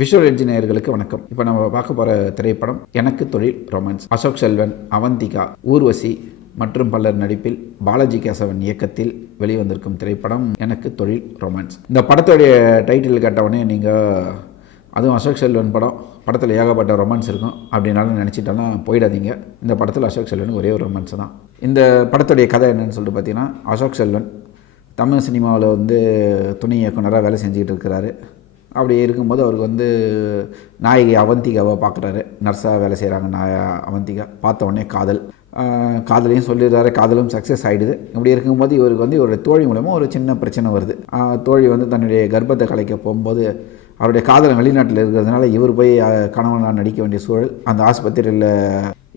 Visual என்ஜினியர்களுக்கு வணக்கம். இப்போ நம்ம பார்க்க போகிற திரைப்படம் எனக்கு தொழில் ரொமான்ஸ். அசோக் செல்வன், அவந்திகா, ஊர்வசி மற்றும் பலர் நடிப்பில் பாலாஜி கேசவன் இயக்கத்தில் வெளிவந்திருக்கும் திரைப்படம் எனக்கு தொழில் ரொமான்ஸ். இந்த படத்துடைய டைட்டில் கேட்டவுடனே நீங்கள் அதுவும் அசோக் செல்வன் படத்தில் ஏகப்பட்ட ரொமான்ஸ் இருக்கும் அப்படின்னாலும் நினச்சிட்டாலும் போயிடாதீங்க. இந்த படத்தில் அசோக் செல்வனுக்கு ஒரே ஒரு ரொமான்ஸ் தான். இந்த படத்துடைய கதை என்னன்னு சொல்லிட்டு பார்த்தீங்கன்னா, அசோக் செல்வன் தமிழ் சினிமாவில் துணை இயக்குனராக வேலை செஞ்சுக்கிட்டு இருக்கிறாரு. அப்படி இருக்கும்போது அவருக்கு நாயகி அவந்திகாவை பார்க்குறாரு. நர்ஸாக வேலை செய்கிறாங்க அவந்திகா. பார்த்த உடனே காதலையும் சொல்லிடுறாரு. காதலும் சக்ஸஸ் ஆகிடுது. இப்படி இருக்கும்போது இவருக்கு ஒரு தோழி மூலமாக ஒரு சின்ன பிரச்சனை வருது. தோழி தன்னுடைய கர்ப்பத்தை கலைக்க போகும்போது அவருடைய காதலன் வெளிநாட்டில் இருக்கிறதுனால இவர் போய் கணவனாக நடிக்க வேண்டிய சூழல். அந்த ஆஸ்பத்திரியில்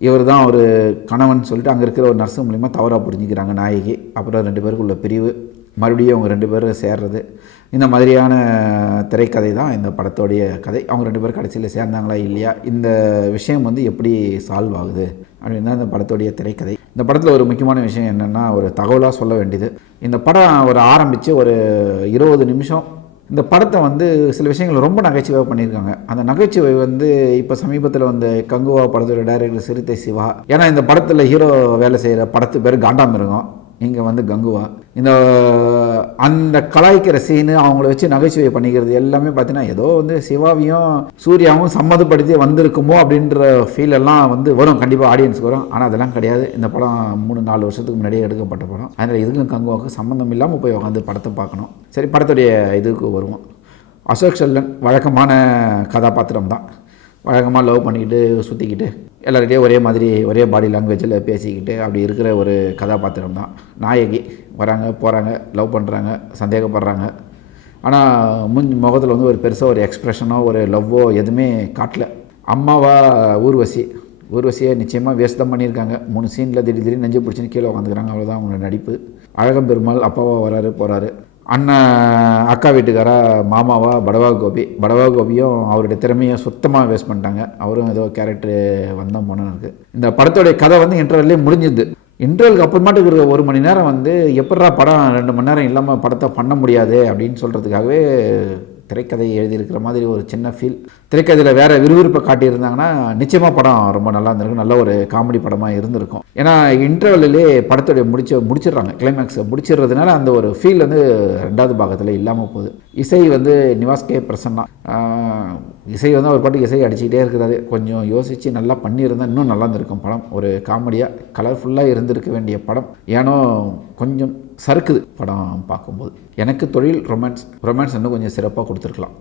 இவர் தான் ஒரு கணவன் சொல்லிட்டு அங்கே இருக்கிற ஒரு நர்ஸு மூலிமா தவறாக புரிஞ்சுக்கிறாங்க நாயகி. அப்புறம் 2 பேருக்குள்ள பிரிவு, மறுபடியும் அவங்க 2 பேரும் சேர்றது. இந்த மாதிரியான திரைக்கதை தான் இந்த படத்தோடைய கதை. அவங்க 2 பேரும் கடைசியில் சேர்ந்தாங்களா இல்லையா, இந்த விஷயம் எப்படி சால்வ் ஆகுது அப்படின்னு தான் இந்த படத்தோடைய திரைக்கதை. இந்த படத்தில் ஒரு முக்கியமான விஷயம் என்னென்னா, ஒரு தகவலாக சொல்ல வேண்டியது, இந்த படம் ஆரம்பித்து ஒரு 20 நிமிஷம் இந்த படத்தை சில விஷயங்கள் ரொம்ப நகைச்சுவையாக பண்ணியிருக்காங்க. அந்த நகைச்சுவை இப்போ சமீபத்தில் கங்குவா படத்தோட டைரக்டர் சிறுத்தை சிவா. ஏன்னா இந்த படத்தில் ஹீரோ வேலை செய்கிற படத்து பேர் காண்டாமிருகம், இங்கே கங்குவா. அந்த கலாய்க்கிற சீனு அவங்கள வச்சு நகைச்சுவை பண்ணிக்கிறது எல்லாமே பார்த்தீங்கன்னா ஏதோ சிவாவையும் சூர்யாவும் சம்மதப்படுத்தி வந்திருக்குமோ அப்படின்ற ஃபீல் எல்லாம் வரும், கண்டிப்பாக ஆடியன்ஸுக்கு வரும். ஆனால் அதெல்லாம் கிடையாது. இந்த படம் 3-4 வருஷத்துக்கு முன்னாடியே எடுக்கப்பட்ட படம். அதனால் இதுக்கும் கங்குவாவுக்கு சம்மந்தம் இல்லாமல் போய் உட்காந்து படத்தை பார்க்கணும். சரி, படத்துடைய இதுக்கு வருவோம். அசோக் செல்வன் வழக்கமான கதாபாத்திரம் தான். வழக்கமாக லவ் பண்ணிக்கிட்டு சுற்றிக்கிட்டு எல்லார்கிட்டையும் ஒரே மாதிரி ஒரே பாடி லாங்குவேஜில் பேசிக்கிட்டு அப்படி இருக்கிற ஒரு கதாபாத்திரம் தான். நாயகி வராங்க, போகிறாங்க, லவ் பண்ணுறாங்க, சந்தேகப்படுறாங்க. ஆனால் முகத்தில் ஒரு பெருசாக ஒரு எக்ஸ்ப்ரெஷனோ ஒரு லவ்வோ எதுவுமே காட்டல. அம்மாவா ஊர்வசியை நிச்சயமாக வேஸ்ட் தான் பண்ணியிருக்காங்க. 3 சீனில் திடீர்னு நெஞ்சு பிடிச்சின்னு கீழே உட்காந்துக்கிறாங்க. அவ்வளோதான் அவங்களோட நடிப்பு. அழகம்பெருமாள் அப்பாவா வராரு போகிறாரு. அண்ணன் அக்கா வீட்டுக்காரா மாமாவா படவா கோபியும் அவருடைய திறமையை சுத்தமாக வேஸ்ட் பண்ணிட்டாங்க. அவரும் ஏதோ கேரக்டரு வந்தோம் போனோன்னு இருக்குது. இந்த படத்தோடைய கதை இன்டர்வல்லே முடிஞ்சுது. இன்டர்வலுக்கு அப்புறமாட்டுக்கு இருக்கிற 1 மணி நேரம் எப்படா படம் 2 மணி நேரம் இல்லாமல் படத்தை பண்ண முடியாது அப்படின்னு சொல்கிறதுக்காகவே திரைக்கதை எழுதியிருக்கிற மாதிரி ஒரு சின்ன ஃபீல். திரைக்கதையில் வேறு விறுவிறுப்பை காட்டியிருந்தாங்கன்னா நிச்சயமாக படம் ரொம்ப நல்லா இருந்திருக்கும். நல்ல ஒரு காமெடி படமாக இருந்திருக்கும். ஏன்னா இன்டர்வல்லே படத்தோடைய முடிச்சிடுறாங்க. கிளைமேக்ஸை முடிச்சிடுறதுனால அந்த ஒரு ஃபீல் 2வது பாகத்தில் இல்லாமல் போகுது. இசை நிவாஸ் கே பிரசன்னா. இசை ஒரு பாட்டுக்கு இசை அடிச்சுக்கிட்டே இருக்கிறது. கொஞ்சம் யோசித்து நல்லா பண்ணியிருந்தால் இன்னும் நல்லா இருந்திருக்கும் படம். ஒரு காமெடியாக கலர்ஃபுல்லாக இருந்திருக்க வேண்டிய படம் ஏனோ கொஞ்சம் சறுக்குது படம் பார்க்கும்போது. எனக்கு தொழில் ரொமான்ஸ் இன்னும் கொஞ்சம் சிறப்பாக கொடுத்துருக்கலாம்.